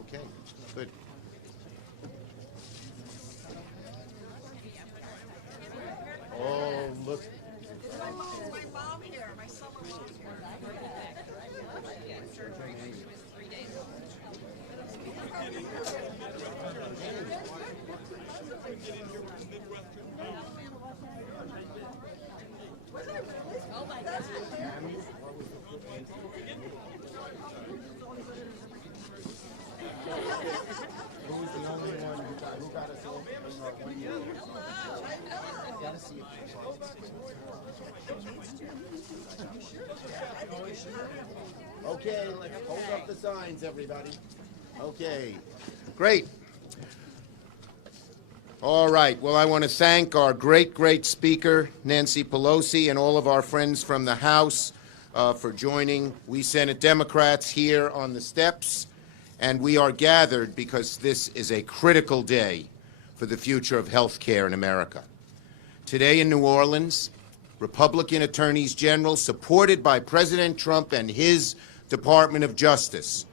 Okay, good. Oh, look. My mom here, my summer mom here. Oh my God. Who's the only one who got us all? Gotta see it. Okay, hold up the signs, everybody. Okay, great. All right, well, I want to thank our great speaker, Nancy Pelosi, and all of our friends from the House for joining we Senate Democrats here on the steps. And we are gathered because this is a critical day for the future of health care in America. Today in New Orleans, Republican attorneys general, supported by President Trump and his Department of Justice,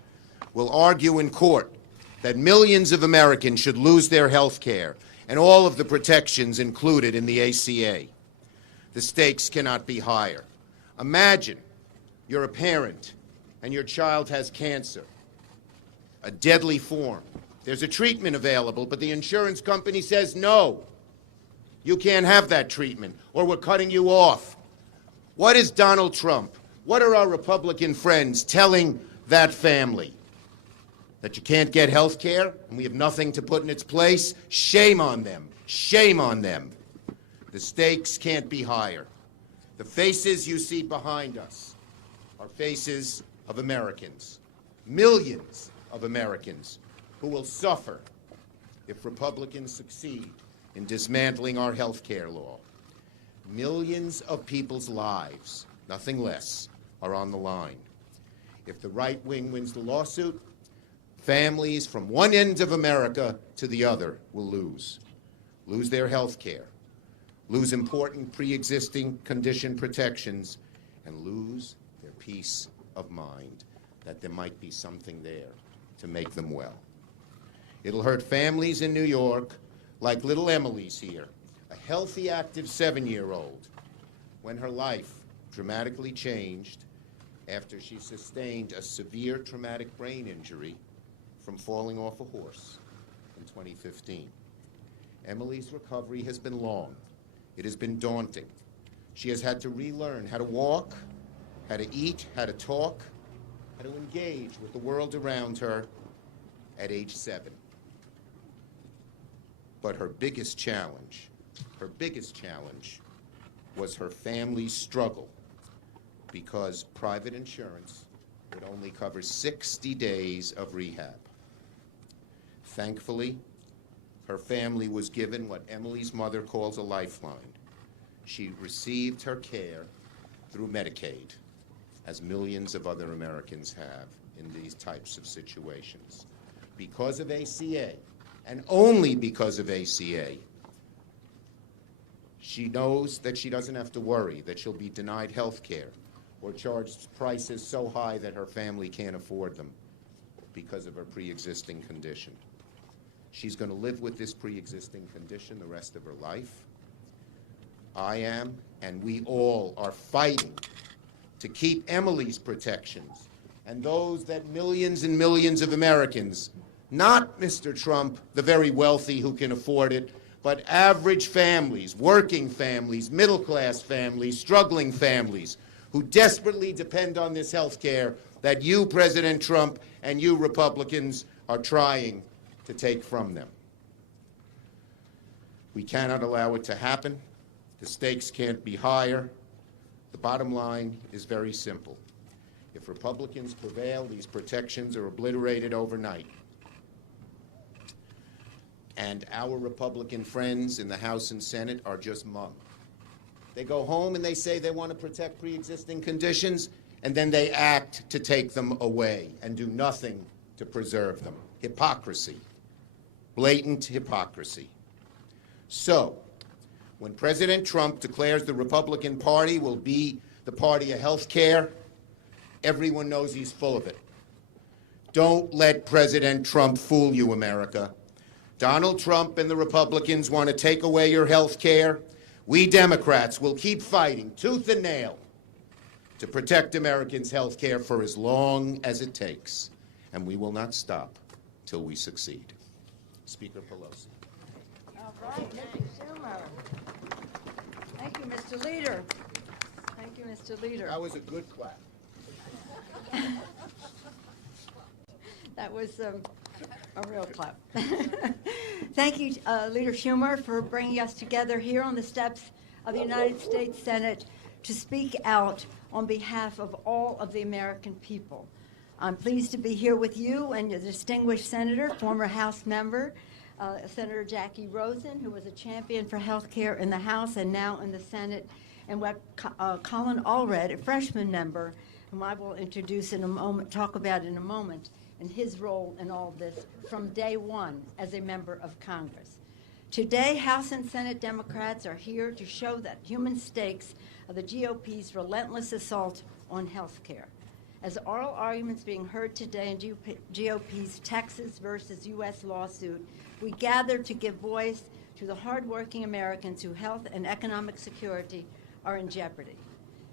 will argue in court that millions of Americans should lose their health care and all of the protections included in the ACA. The stakes cannot be higher. Imagine you're a parent and your child has cancer, a deadly form. There's a treatment available, but the insurance company says, no, you can't have that treatment, or we're cutting you off. What is Donald Trump, what are our Republican friends telling that family? That you can't get health care and we have nothing to put in its place? Shame on them. Shame on them. The stakes can't be higher. The faces you see behind us are faces of Americans. Millions of Americans who will suffer if Republicans succeed in dismantling our health care law. Millions of people's lives, nothing less, are on the line. If the right wing wins the lawsuit, families from one end of America to the other will lose their health care, lose important pre-existing condition protections, and lose their peace of mind that there might be something there to make them well. It'll hurt families in New York like little Emily's here, a healthy, active 7-year-old, when her life dramatically changed after she sustained a severe traumatic brain injury from falling off a horse in 2015. Emily's recovery has been long. It has been daunting. She has had to relearn how to walk, how to eat, how to talk, how to engage with the world around her at age 7. But her biggest challenge was her family's struggle because private insurance would only cover 60 days of rehab. Thankfully, her family was given what Emily's mother calls a lifeline. She received her care through Medicaid, as millions of other Americans have in these types of situations. Because of ACA, and only because of ACA, she knows that she doesn't have to worry that she'll be denied health care or charged prices so high that her family can't afford them because of her pre-existing condition. She's going to live with this pre-existing condition the rest of her life. I am, and we all are fighting to keep Emily's protections and those that millions and millions of Americans, not, Mr. Trump, the very wealthy who can afford it, but average families, working families, middle-class families, struggling families, who desperately depend on this health care that you, President Trump, and you Republicans are trying to take from them. We cannot allow it to happen. The stakes can't be higher. The bottom line is very simple. If Republicans prevail, these protections are obliterated overnight. And our Republican friends in the House and Senate are just mum. They go home and they say they want to protect pre-existing conditions, and then they act to take them away and do nothing to preserve them. Hypocrisy. Blatant hypocrisy. So, when President Trump declares the Republican Party will be the party of health care, everyone knows he's full of it. Don't let President Trump fool you, America. Donald Trump and the Republicans want to take away your health care. We Democrats will keep fighting tooth and nail to protect Americans' health care for as long as it takes. And we will not stop till we succeed. Speaker Pelosi. All right, Mr. Schumer. Thank you, Mr. Leader. Thank you, Mr. Leader. That was a good clap. That was a real clap. Thank you, Leader Schumer, for bringing us together here on the steps of the United States Senate to speak out on behalf of all of the American people. I'm pleased to be here with you and the distinguished senator, former House member, Senator Jackie Rosen, who was a champion for health care in the House and now in the Senate, and what Colin Allred, a freshman member, whom I will introduce in a moment, talk about in a moment, and his role in all this from day one as a member of Congress. Today, House and Senate Democrats are here to show that human stakes of the GOP's relentless assault on health care. As oral arguments being heard today in GOP's Texas versus U.S. lawsuit, we gather to give voice to the hardworking Americans whose health and economic security are in jeopardy.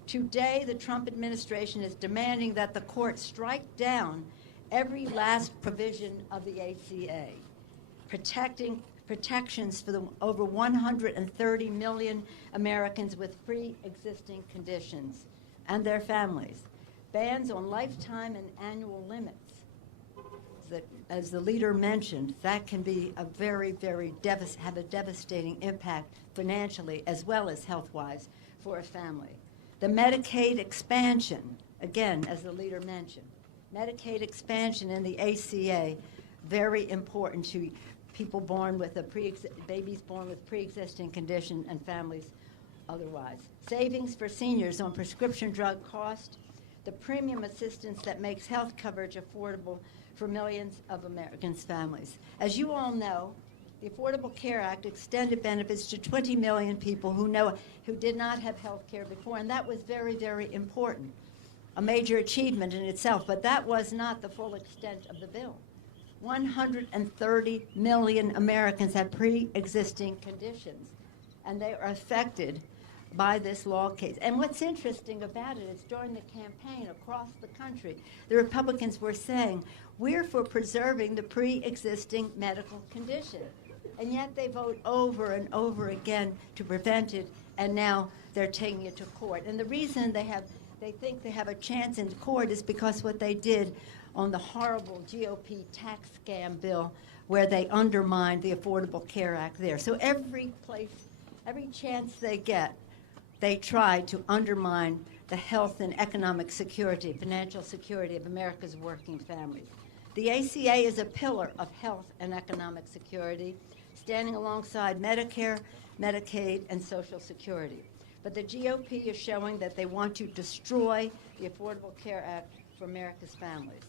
Today, the Trump administration is demanding that the court strike down every last provision of the ACA, protections for the over 130 million Americans with pre-existing conditions and their families, bans on lifetime and annual limits. That, as the leader mentioned, that can be a very have a devastating impact financially as well as health-wise for a family. The Medicaid expansion, again, as the leader mentioned, Medicaid expansion in the ACA, very important to people born with babies born with pre-existing condition and families otherwise. Savings for seniors on prescription drug cost, the premium assistance that makes health coverage affordable for millions of Americans' families. As you all know, the Affordable Care Act extended benefits to 20 million people who did not have health care before, and that was very important. A major achievement in itself, but that was not the full extent of the bill. 130 million Americans have pre-existing conditions, and they are affected by this law case. And what's interesting about it is during the campaign across the country, the Republicans were saying, we're for preserving the pre-existing medical condition. And yet they vote over and over again to prevent it, and now they're taking it to court. And the reason they think they have a chance in court is because what they did on the horrible GOP tax scam bill where they undermined the Affordable Care Act there. So every chance they get, they try to undermine the health and economic security, financial security of America's working families. The ACA is a pillar of health and economic security, standing alongside Medicare, Medicaid, and Social Security. But the GOP is showing that they want to destroy the Affordable Care Act for America's families.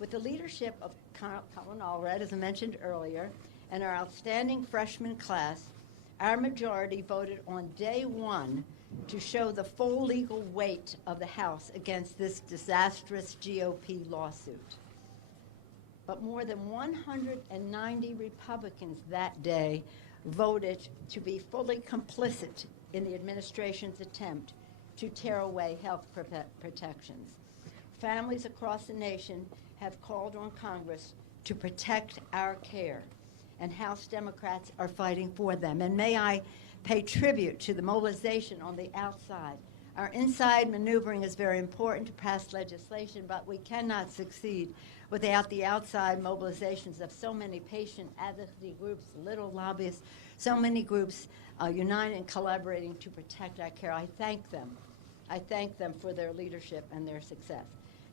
With the leadership of Colin Allred, as I mentioned earlier, and our outstanding freshman class, our majority voted on day one to show the full legal weight of the House against this disastrous GOP lawsuit. But more than 190 Republicans that day voted to be fully complicit in the administration's attempt to tear away health protections. Families across the nation have called on Congress to protect our care, and House Democrats are fighting for them. And may I pay tribute to the mobilization on the outside. Our inside maneuvering is very important to pass legislation, but we cannot succeed without the outside mobilizations of so many patient advocacy groups, little lobbyists, so many groups uniting and collaborating to protect our care. I thank them. I thank them for their leadership and their success.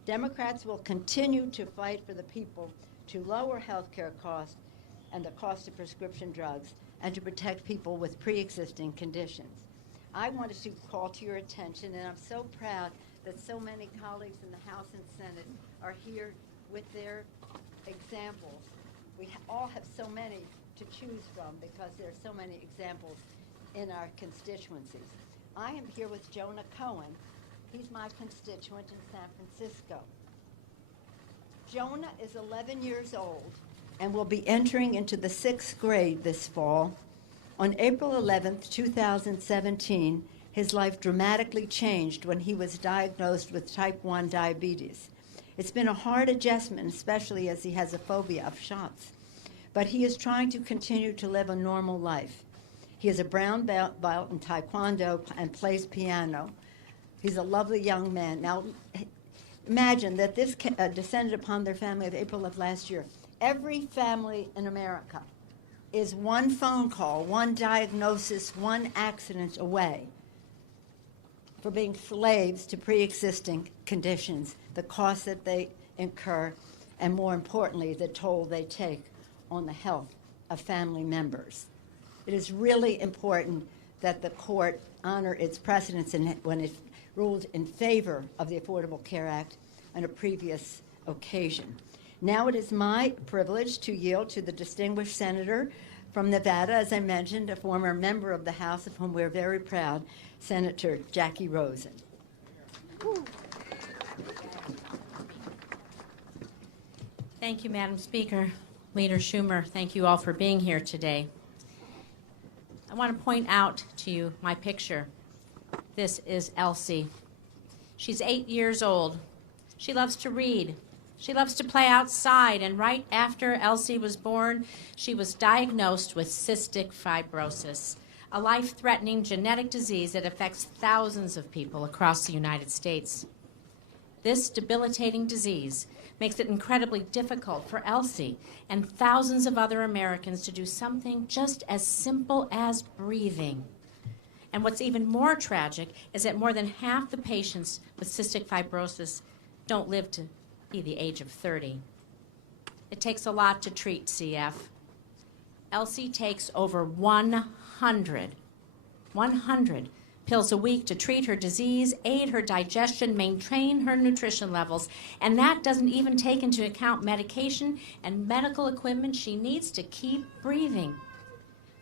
Democrats will continue to fight for the people to lower health care costs and the cost of prescription drugs and to protect people with pre-existing conditions. I wanted to call to your attention, and I'm so proud that so many colleagues in the House and Senate are here with their examples. We all have so many to choose from because there are so many examples in our constituencies. I am here with Jonah Cohen. He's my constituent in San Francisco. Jonah is 11 years old and will be entering into the 6th grade this fall. On April 11th, 2017, his life dramatically changed when he was diagnosed with type 1 diabetes. It's been a hard adjustment, especially as he has a phobia of shots. But he is trying to continue to live a normal life. He is a brown belt in Taekwondo and plays piano. He's a lovely young man. Now, imagine that this descended upon their family of April of last year. Every family in America is one phone call, one diagnosis, one accident away for being slaves to pre-existing conditions, the costs that they incur, and more importantly, the toll they take on the health of family members. It is really important that the court honor its precedents when it ruled in favor of the Affordable Care Act on a previous occasion. Now it is my privilege to yield to the distinguished senator from Nevada, as I mentioned, a former member of the House of whom we're very proud, Senator Jackie Rosen. Thank you, Madam Speaker. Leader Schumer, thank you all for being here today. I want to point out to you my picture. This is Elsie. She's 8 years old. She loves to read. She loves to play outside, and right after Elsie was born, she was diagnosed with cystic fibrosis, a life-threatening genetic disease that affects thousands of people across the United States. This debilitating disease makes it incredibly difficult for Elsie and thousands of other Americans to do something just as simple as breathing. And what's even more tragic is that more than half the patients with cystic fibrosis don't live to be the age of 30. It takes a lot to treat CF. Elsie takes over 100 pills a week to treat her disease, aid her digestion, maintain her nutrition levels, and that doesn't even take into account medication and medical equipment she needs to keep breathing.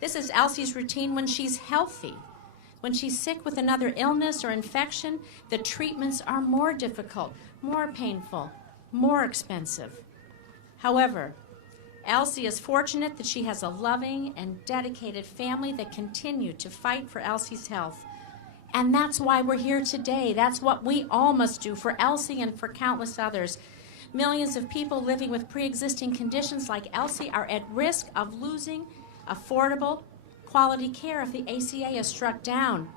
This is Elsie's routine when she's healthy. When she's sick with another illness or infection, the treatments are more difficult, more painful, more expensive. However, Elsie is fortunate that she has a loving and dedicated family that continue to fight for Elsie's health. And that's why we're here today. That's what we all must do for Elsie and for countless others. Millions of people living with pre-existing conditions like Elsie are at risk of losing affordable, quality care if the ACA is struck down.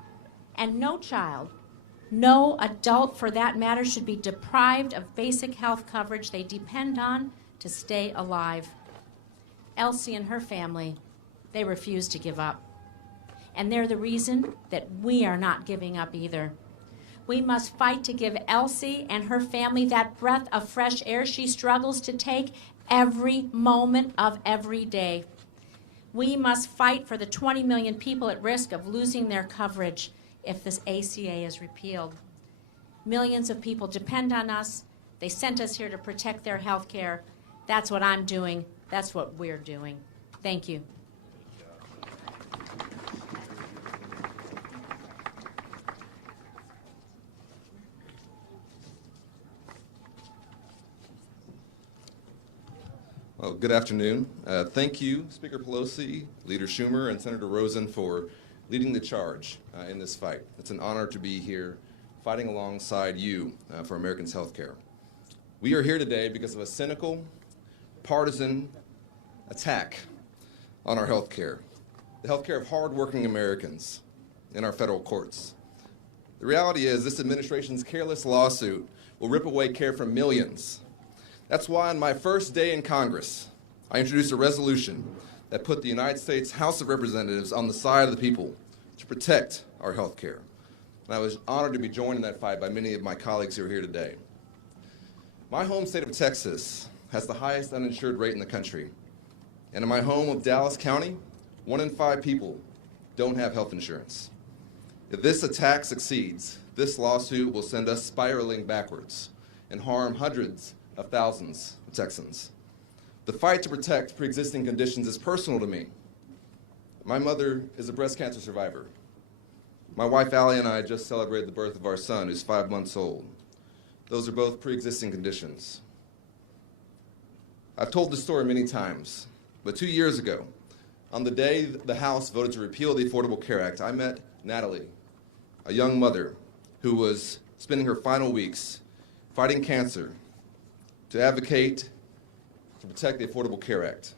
And no child, no adult for that matter, should be deprived of basic health coverage they depend on to stay alive. Elsie and her family, they refuse to give up. And they're the reason that we are not giving up either. We must fight to give Elsie and her family that breath of fresh air she struggles to take every moment of every day. We must fight for the 20 million people at risk of losing their coverage if this ACA is repealed. Millions of people depend on us. They sent us here to protect their health care. That's what I'm doing. That's what we're doing. Thank you. Well, good afternoon. Thank you, Speaker Pelosi, Leader Schumer, and Senator Rosen for leading the charge in this fight. It's an honor to be here fighting alongside you for Americans' health care. We are here today because of a cynical, partisan attack on our health care, the health care of hardworking Americans in our federal courts. The reality is this administration's careless lawsuit will rip away care from millions. That's why on my first day in Congress, I introduced a resolution that put the United States House of Representatives on the side of the people to protect our health care. And I was honored to be joined in that fight by many of my colleagues who are here today. My home state of Texas has the highest uninsured rate in the country. And in my home of Dallas County, 1 in 5 people don't have health insurance. If this attack succeeds, this lawsuit will send us spiraling backwards and harm hundreds of thousands of Texans. The fight to protect pre-existing conditions is personal to me. My mother is a breast cancer survivor. My wife Allie and I just celebrated the birth of our son, who's 5 months old. Those are both pre-existing conditions. I've told this story many times, but 2 years ago, on the day the House voted to repeal the Affordable Care Act, I met Natalie, a young mother who was spending her final weeks fighting cancer to advocate to protect the Affordable Care Act,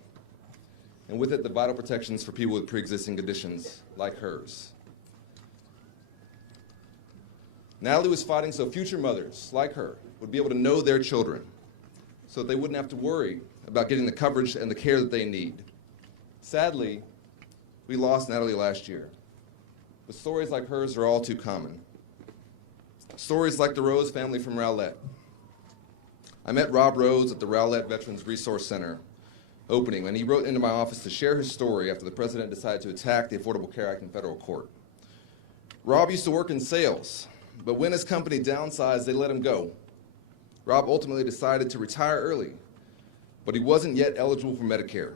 and with it, the vital protections for people with pre-existing conditions like hers. Natalie was fighting so future mothers like her would be able to know their children so that they wouldn't have to worry about getting the coverage and the care that they need. Sadly, we lost Natalie last year, but stories like hers are all too common. Stories like the Rose family from Rowlett. I met Rob Rose at the Rowlett Veterans Resource Center opening, and he wrote into my office to share his story after the president decided to attack the Affordable Care Act in federal court. Rob used to work in sales, but when his company downsized, they let him go. Rob ultimately decided to retire early, but he wasn't yet eligible for Medicare.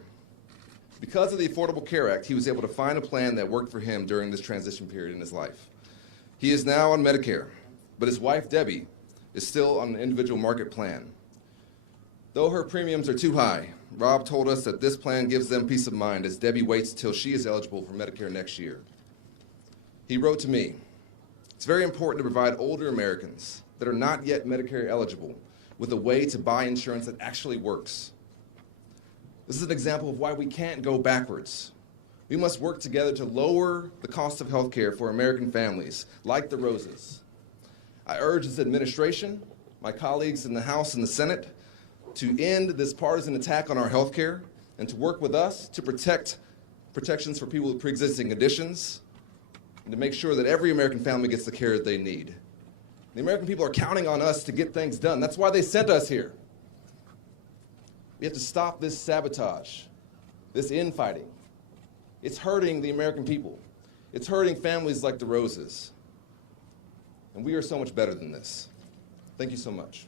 Because of the Affordable Care Act, he was able to find a plan that worked for him during this transition period in his life. He is now on Medicare, but his wife, Debbie, is still on an individual market plan. Though her premiums are too high, Rob told us that this plan gives them peace of mind as Debbie waits till she is eligible for Medicare next year. He wrote to me, "It's very important to provide older Americans that are not yet Medicare eligible with a way to buy insurance that actually works. This is an example of why we can't go backwards. We must work together to lower the cost of health care for American families like the Roses. I urge this administration, my colleagues in the House and the Senate, to end this partisan attack on our health care and to work with us to protect protections for people with pre-existing conditions and to make sure that every American family gets the care that they need. The American people are counting on us to get things done. That's why they sent us here. We have to stop this sabotage, this infighting. It's hurting the American people. It's hurting families like the Roses. And we are so much better than this. Thank you so much."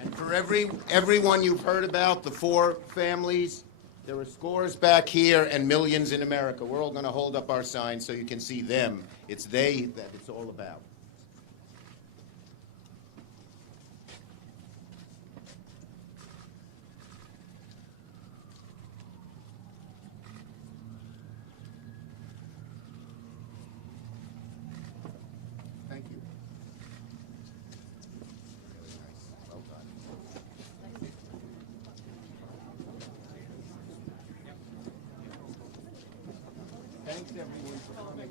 And for everyone you've heard about, the 4 families, there are scores back here and millions in America. We're all going to hold up our signs so you can see them. It's they that it's all about. Thank you. Really nice. Well done. Thanks, everyone, for coming.